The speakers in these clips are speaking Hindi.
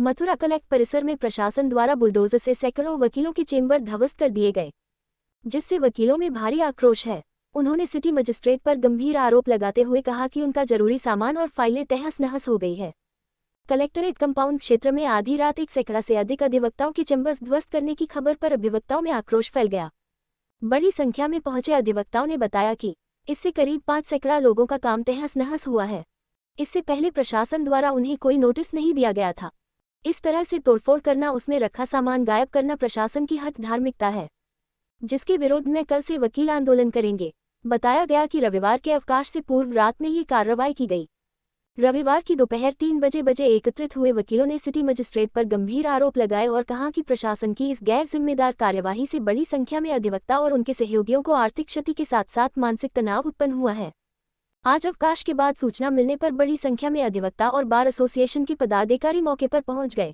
मथुरा कलेक्ट परिसर में प्रशासन द्वारा बुलडोजर से सैकड़ों वकीलों के चेंबर ध्वस्त कर दिए गए, जिससे वकीलों में भारी आक्रोश है। उन्होंने सिटी मजिस्ट्रेट पर गंभीर आरोप लगाते हुए कहा कि उनका जरूरी सामान और फाइलें तहस नहस हो गई है। कलेक्टरेट कंपाउंड क्षेत्र में आधी रात 1 सैकड़ा से अधिक अधिवक्ताओं के चेंबर्स ध्वस्त करने की खबर पर अधिवक्ताओं में आक्रोश फैल गया। बड़ी संख्या में पहुंचे अधिवक्ताओं ने बताया कि इससे करीब 5 सैकड़ा लोगों का काम तहस नहस हुआ है। इससे पहले प्रशासन द्वारा उन्हें कोई नोटिस नहीं दिया गया था। इस तरह से तोड़फोड़ करना, उसमें रखा सामान गायब करना प्रशासन की हद धार्मिकता है, जिसके विरोध में कल से वकील आंदोलन करेंगे। बताया गया कि रविवार के अवकाश से पूर्व रात में ये कार्रवाई की गई। रविवार की दोपहर 3 बजे एकत्रित हुए वकीलों ने सिटी मजिस्ट्रेट पर गंभीर आरोप लगाए और कहा कि प्रशासन की इस गैर जिम्मेदार कार्यवाही से बड़ी संख्या में अधिवक्ता और उनके सहयोगियों को आर्थिक क्षति के साथ साथ मानसिक तनाव उत्पन्न हुआ है। आज अवकाश के बाद सूचना मिलने पर बड़ी संख्या में अधिवक्ता और बार एसोसिएशन के पदाधिकारी मौके पर पहुंच गए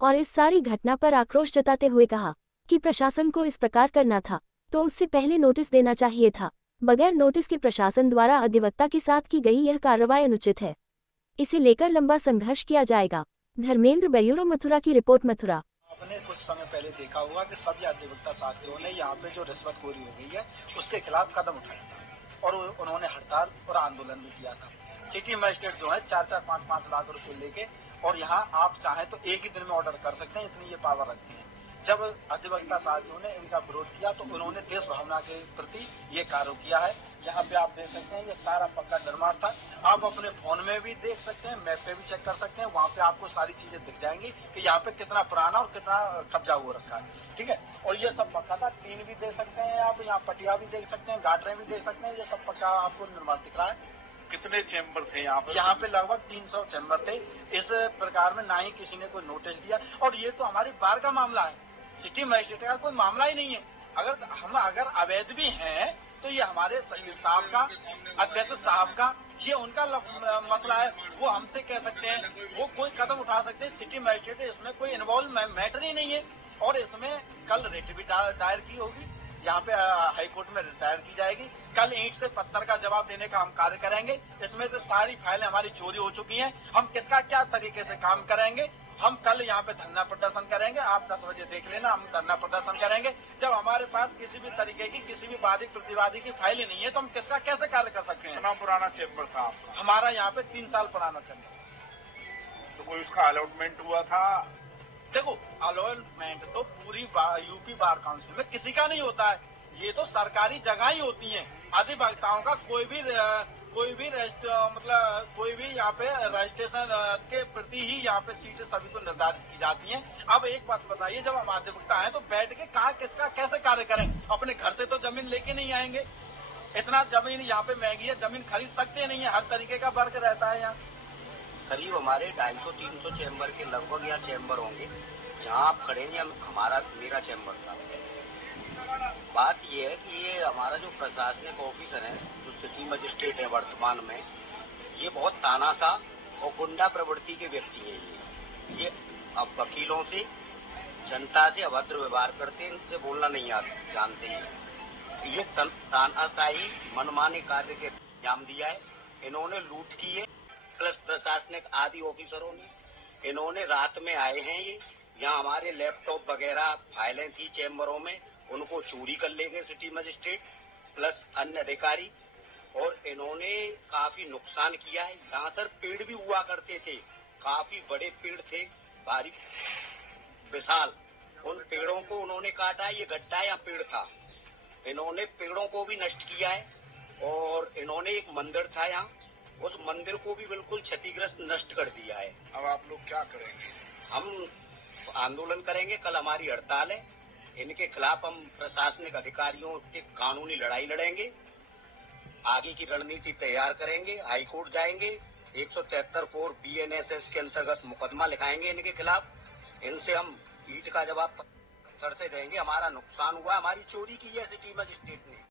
और इस सारी घटना पर आक्रोश जताते हुए कहा कि प्रशासन को इस प्रकार करना था तो उससे पहले नोटिस देना चाहिए था। बगैर नोटिस के प्रशासन द्वारा अधिवक्ता के साथ की गई यह कार्रवाई अनुचित है। इसे लेकर लंबा संघर्ष किया जाएगा। धर्मेंद्र, ब्यूरो मथुरा की रिपोर्ट, मथुरा। आपने कुछ समय पहले देखा होगा कि सभी अधिवक्ता साथियों ने यहाँ पे जो रिश्वतखोरी हो गई है उसके खिलाफ कदम उठाया था और उन्होंने हड़ताल और आंदोलन भी किया था। सिटी मजिस्ट्रेट जो है 4-4, 5-5 लाख रुपए लेके, और यहाँ आप चाहें तो एक ही दिन में ऑर्डर कर सकते हैं, इतनी ये पावर रखती है। जब अधिवक्ता साथियों ने इनका विरोध किया तो उन्होंने देश भावना के प्रति ये कार्य किया है। यहाँ पे आप देख सकते हैं ये सारा पक्का निर्माण था। आप अपने फोन में भी देख सकते हैं, मैप पे भी चेक कर सकते हैं, वहाँ पे आपको सारी चीजें दिख जाएंगी कि यहाँ पे कितना पुराना और कितना कब्जा हो रखा है। ठीक है, और ये सब पक्का था। टीन भी देख सकते हैं आप, यहाँ पटिया भी देख सकते हैं, गाटरें भी देख सकते हैं, ये सब पक्का आपको निर्माण दिख रहा है। कितने चैम्बर थे यहाँ पे? यहाँ पे लगभग 300 चैम्बर थे। इस प्रकार में ना ही किसी ने कोई नोटिस दिया, और ये तो हमारी बार का मामला है, सिटी मजिस्ट्रेट का कोई मामला ही नहीं है। अगर अवैध भी हैं तो ये हमारे सचिव साहब का, अध्यक्ष साहब का, ये उनका मसला है, वो हमसे कह सकते हैं, वो कोई कदम उठा सकते हैं। सिटी मजिस्ट्रेट इसमें कोई इन्वॉल्व मैटर ही नहीं है। और इसमें कल रिट भी दायर की होगी, यहाँ पे हाई कोर्ट में दायर की जाएगी। कल ईंट से पत्थर का जवाब देने का हम कार्य करेंगे। इसमें से सारी फाइलें हमारी चोरी हो चुकी हैं। हम किसका क्या तरीके से काम करेंगे, हम कल यहाँ पे धरना प्रदर्शन करेंगे। आप 10 बजे देख लेना, हम धरना प्रदर्शन करेंगे। जब हमारे पास किसी भी तरीके की, किसी भी वादी प्रतिवादी की फाइल नहीं है तो हम किसका कैसे कार्य कर सकते हैं। कितना पुराना चैम्बर था आपका? हमारा यहाँ पे 3 साल पुराना चैम्बर। तो कोई उसका अलॉटमेंट हुआ था? देखो, अलॉटमेंट तो पूरी यूपी बार काउंसिल में किसी का नहीं होता है। ये तो सरकारी जगह ही होती है। अधिवक्ताओं का कोई भी यहाँ पे रजिस्ट्रेशन के प्रति ही यहाँ पे सीटें सभी को निर्धारित की जाती हैं। अब एक बात बताइए, जब हम अधिवक्ता हैं तो बैठ के कहाँ किसका कैसे कार्य करें? अपने घर से तो जमीन लेके नहीं आएंगे। इतना जमीन यहाँ पे महंगी है, जमीन खरीद सकते नहीं है। हर तरीके का वर्क रहता है यहाँ। करीब हमारे 250-300 चैम्बर के लगभग यहाँ चैम्बर होंगे। जहाँ आप खड़े हैं मेरा चैम्बर था। बात ये है कि ये हमारा जो प्रशासनिक ऑफिसर है, जो सिटी मजिस्ट्रेट है वर्तमान में, ये बहुत तानाशाह और गुंडा प्रवृत्ति के व्यक्ति है। ये अब वकीलों से, जनता से अभद्र व्यवहार करते हैं, इनसे बोलना नहीं जानते हैं। ये तानाशाही मनमाने कार्य के अंजाम दिया है। इन्होंने लूट की है, प्लस प्रशासनिक आदि ऑफिसरों ने, इन्होंने रात में आए हैं। ये यहाँ हमारे लैपटॉप वगैरह फाइलें थी चैम्बरों में, उनको चोरी कर ले गए सिटी मजिस्ट्रेट प्लस अन्य अधिकारी, और इन्होंने काफी नुकसान किया है। यहाँ सर पेड़ भी हुआ करते थे, काफी बड़े पेड़ थे, भारी विशाल। उन पेड़ों को उन्होंने काटा। ये गड्ढा या पेड़ था, इन्होंने पेड़ों को भी नष्ट किया है। और इन्होंने एक मंदिर था यहाँ, उस मंदिर को भी बिल्कुल क्षतिग्रस्त नष्ट कर दिया है। अब आप लोग क्या करेंगे? हम आंदोलन करेंगे, कल हमारी हड़ताल है। इनके खिलाफ हम प्रशासनिक अधिकारियों की कानूनी लड़ाई लड़ेंगे, आगे की रणनीति तैयार करेंगे, हाई कोर्ट जाएंगे, 173 BNSS के अंतर्गत मुकदमा लिखाएंगे इनके खिलाफ। इनसे हम ईंट का जवाब सर से देंगे। हमारा नुकसान हुआ, हमारी चोरी की है सिटी मजिस्ट्रेट ने।